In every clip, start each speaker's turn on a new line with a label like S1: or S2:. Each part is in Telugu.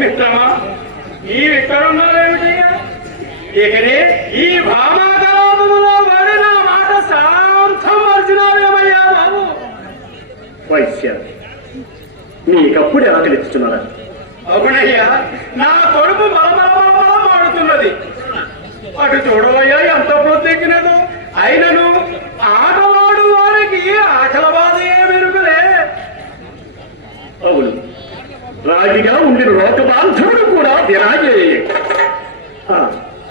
S1: మిత్రమా? ఉన్నారేమిటయ్యా ఇకనే ఈ భామాకలాపములో వాడి నా మాట సార్థం మర్చినావేమయ్యా బాబు.
S2: వైశ్య నీకప్పుడే ఆకలిస్తున్నారా
S1: అవునయ్యా నా కొడుకు మాడుతున్నది. అటు చూడవయ్యా ఎంత పొద్దెక్కినదో అయినను ఆటవాడు వారికి ఆకల బాధ ఏమెరుకలే
S2: అవును రాగిగా ఉండిన లోకబాంధవుడు కూడా విరాజే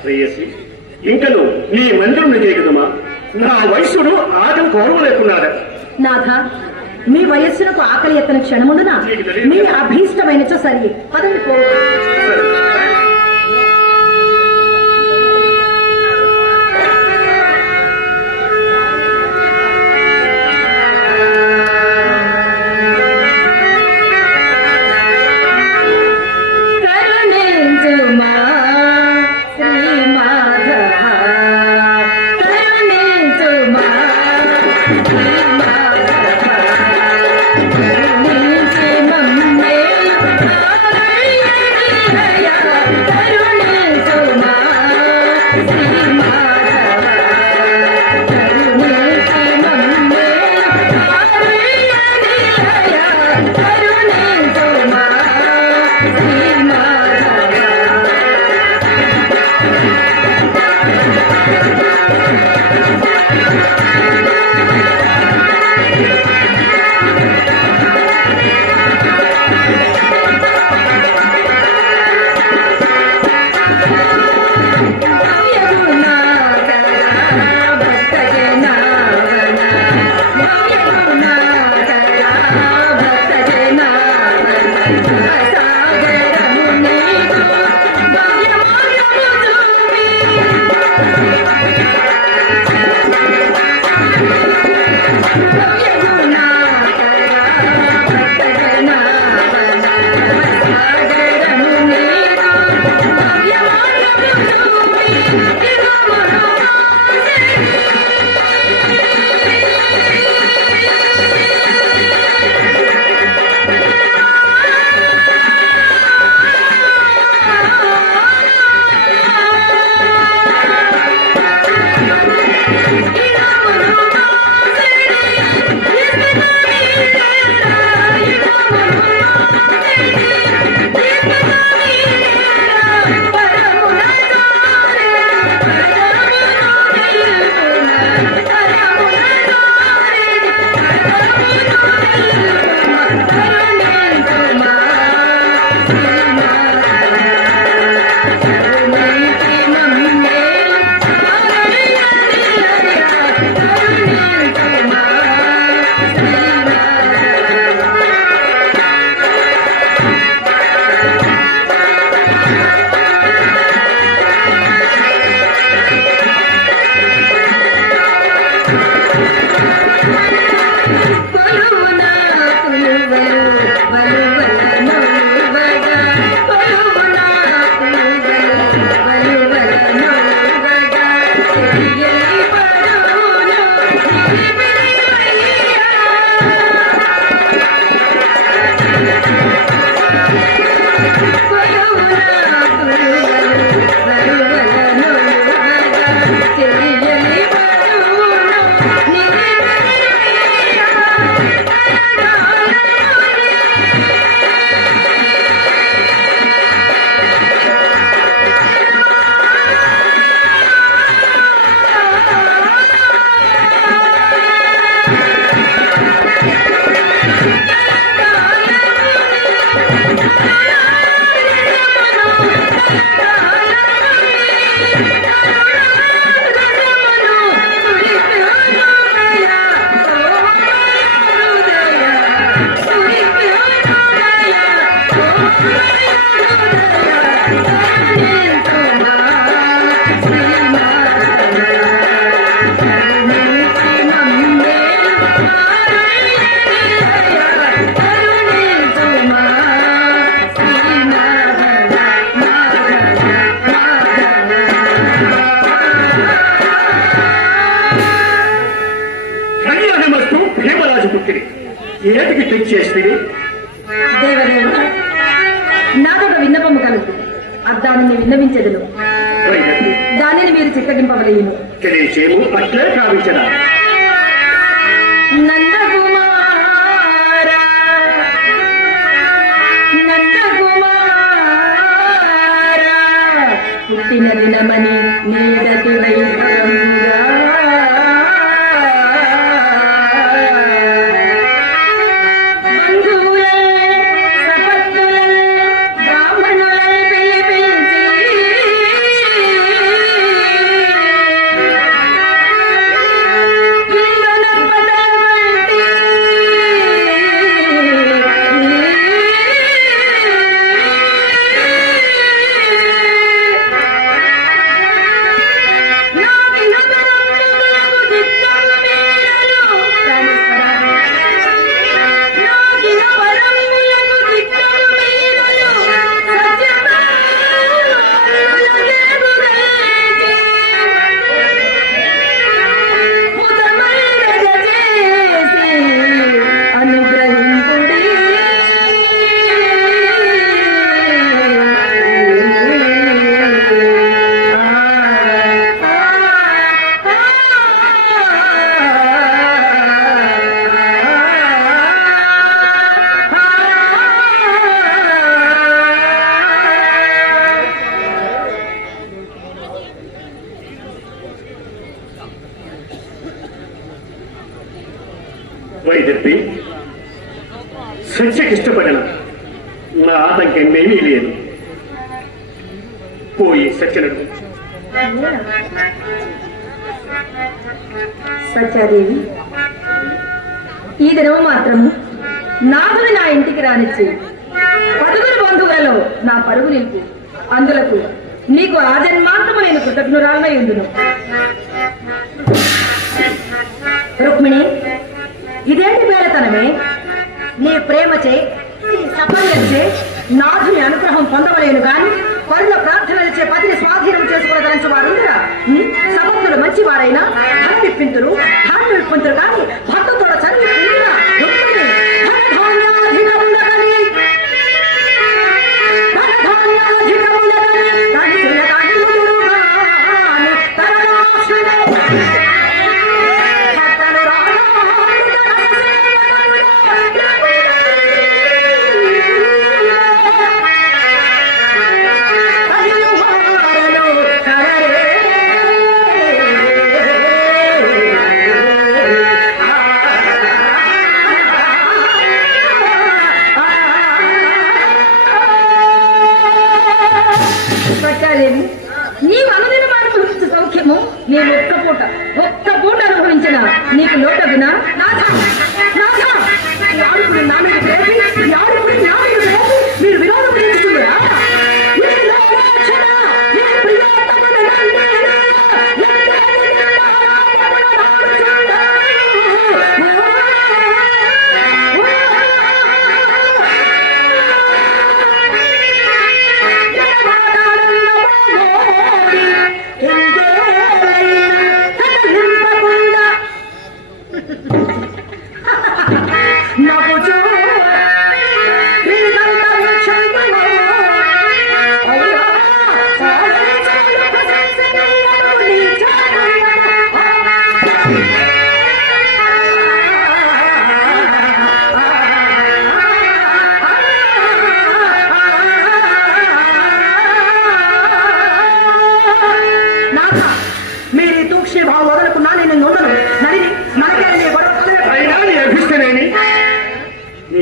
S2: శ్రేయసి ఇంకను నీ మందిరం చేయగదమా నా వయసుడు ఆకలి కోరలేకున్నాడా.
S3: నాథ మీ వయస్సునకు ఆకలి ఎత్తన క్షణముండున మీ అభీష్టమైనచో సరి. పదండి పో సత్యాదేవి ఈ దినం మాత్రము నాగుని నా ఇంటికి రానిచ్చి పదుగురు బంధువులలో నా పరుగు నిలిపి అందులకు నీకు ఆజన్మాంతము నేను కృతజ్ఞురాలనై ఉండును. రుక్మిణి ఇదేంటి వేళతనమే నీ ప్రేమచే నీ సఫల్యచే నాథుని అనుగ్రహం పొందవలేను గాని పరుల ప్రార్థనలచే పతిని స్వాధీనం చేసుకోవదలంచు వారు సభక్తులు మంచివారైనా ధనమిప్పింతురు ధనమిప్పింతురు కానీ భక్తుతో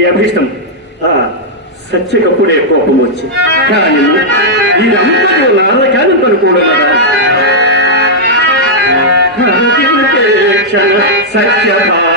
S2: అభిష్టం. ఆ సత్యకప్పుడే కోపం వచ్చి కానీ ఇదంతా నారకాన్ని పలుకోవడం సత్యభామ సత్యభామ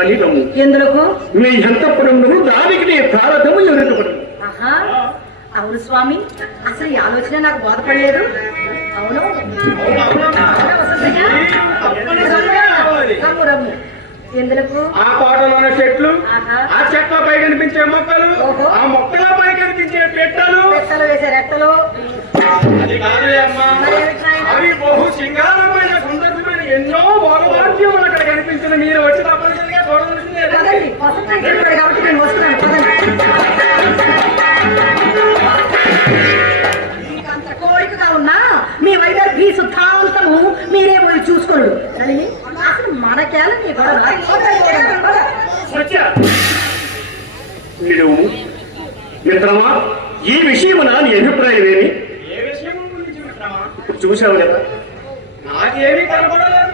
S3: ఎందులకు?
S2: మీ అంతఃపురమును దానికి నీ ప్రారంభము
S3: ఆహా అవును స్వామి. అసలు ఈ ఆలోచన నాకు బోధపడలేదు. అవును. రమ్ము. ఎందులకు?
S1: ఆ పాటలోని చెట్లు. ఆ చెట్లపై కనిపించే మొక్కలు. ఆ మొక్కలపై కనిపించే పెట్టలు.
S3: రెట్టలు వేసే రెట్టలు.
S1: అది కాదు అమ్మా.
S3: కాబట్టి నేను వస్తున్నాను. కోరికగా ఉన్నా మీ వైద్య శుద్ధాంతము మీరే పోయి చూసుకోడు. అసలు మనకేళ మీ
S2: వీడు మిత్రమా? ఈ విషయమున నీ అభిప్రాయం ఏమి? ఇప్పుడు చూశావు కదా?
S1: నాకేమీ కనపడలేదు.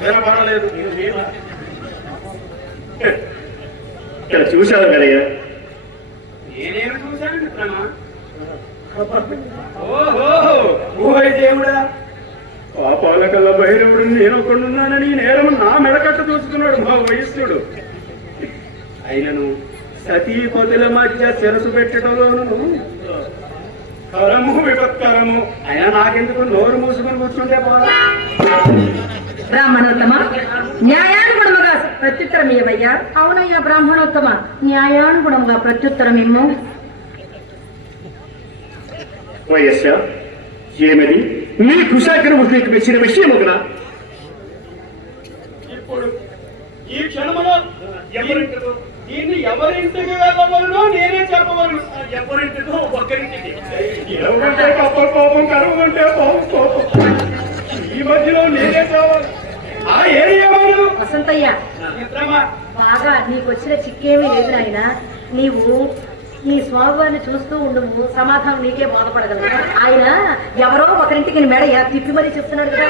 S1: వినపడలేదు.
S2: ఇక్కడ చూశావు కదయ్యా
S1: నేనేమి చూశాను మిత్రమా ఓహో! ఓయ్ దేవుడా! పాపాల కల్లా భైరవుడు నేను ఒకడున్నానని నేరం నా మెడకట్ట చూస్తున్నాడు మా వయస్సుడు. అయినను సతీపతుల మధ్య చెరసు పెట్టడంలోను కరము విపత్కరము. అయినా నాకెందుకు నోరు మూసుకొని కూర్చుంటే పోరా
S3: బ్రాహ్మణోత్తమ న్యాయానుగుణముగా ప్రత్యుత్తరం ఇవ్వయ్యా అవునయ్యా బ్రాహ్మణోత్తమ న్యాయానుగుణముగా ప్రత్యుత్తరం ఇమ్ము
S2: వయస్స ఏమది? నీ కుశాకరము నీకు మెచ్చిన విషయం ఒకనా?
S1: ఇప్పుడు ఈ క్షణములో ఎవరింటిదో దీన్ని ఎవరింటికి వెళ్ళవలనో నేనే చెప్పవలను.
S2: ఎవరింటిదో ఒకరింటికి.
S1: ఎవరంటే కప్ప కోపం. ఈ మధ్యలో నేనే కావాలి.
S3: వసంతయ్య బాగా నీకు వచ్చిన చిక్కేమీ లేదు నాయన. నీవు నీ స్వామివారిని చూస్తూ ఉండవు. సమాధానం నీకే బోధపడగలవు. ఆయన ఎవరో ఒకరింటికి మెడ తిప్పి మరీ చెప్తున్నాడు కదా.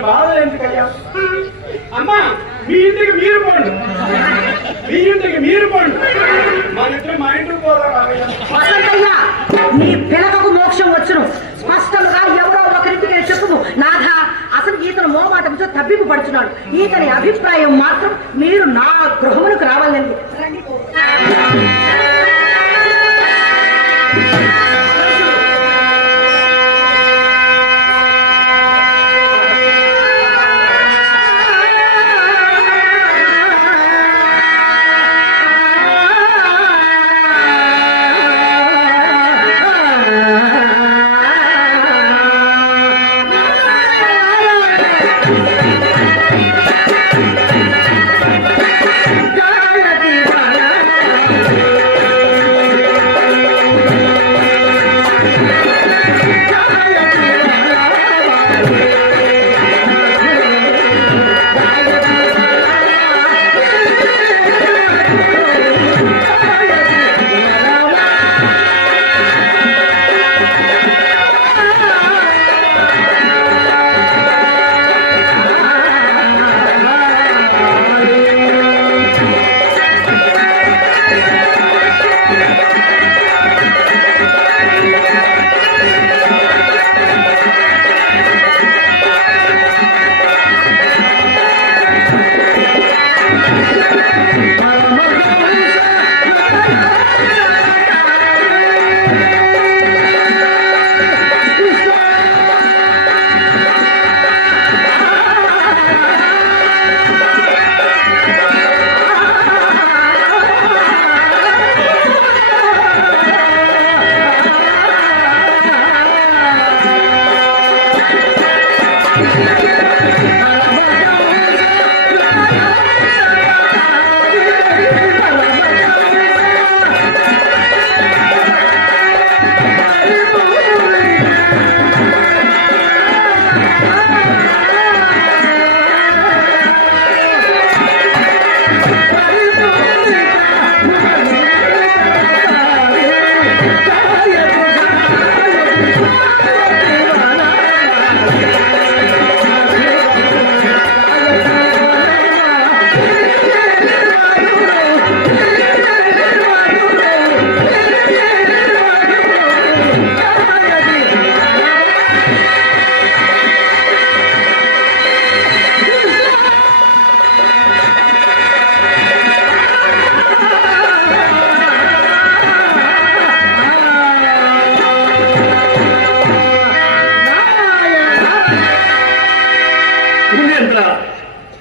S1: ఇన్ని బాధలు ఎందుకయ్యా అమ్మా మీ ఇంటికి మీరు పోండి. మీ ఇంటికి మీరు పోండి. మన ఇద్దరు మా ఇంటికి పోదాం రావయ్యా.
S3: వసంతయ్య నీ పిల్లలకు మోక్షం వచ్చును. స్పష్టంగా ఎవరో ఒకరింటికి చెప్పుము. నాథ అసలు ఈతను మోమాటంతో తబ్బిపు పడుచున్నాడు. ఈతని అభిప్రాయం మాత్రం మీరు నా గృహములకు రావాలండి రండి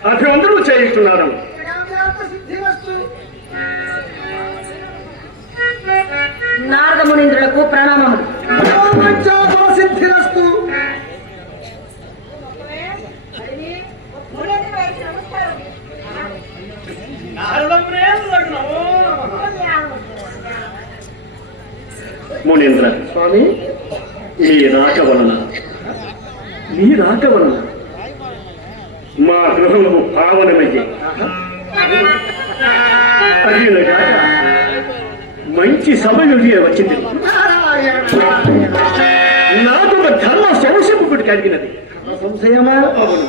S2: అభివందనలు చేయుచున్నాను.
S3: నారద మునీంద్రులకు ప్రణామములు.
S1: సిద్ధిరస్తు
S2: మునీంద్ర స్వామి. మీ రాక వలన మీ రాక వలన మా గృహము పావనమయ్యే. మంచి సమయుడి వచ్చింది. నాకు ఒక ధర్మ సంశయం ఒకటి కలిగినది. సంశయమా? అవును.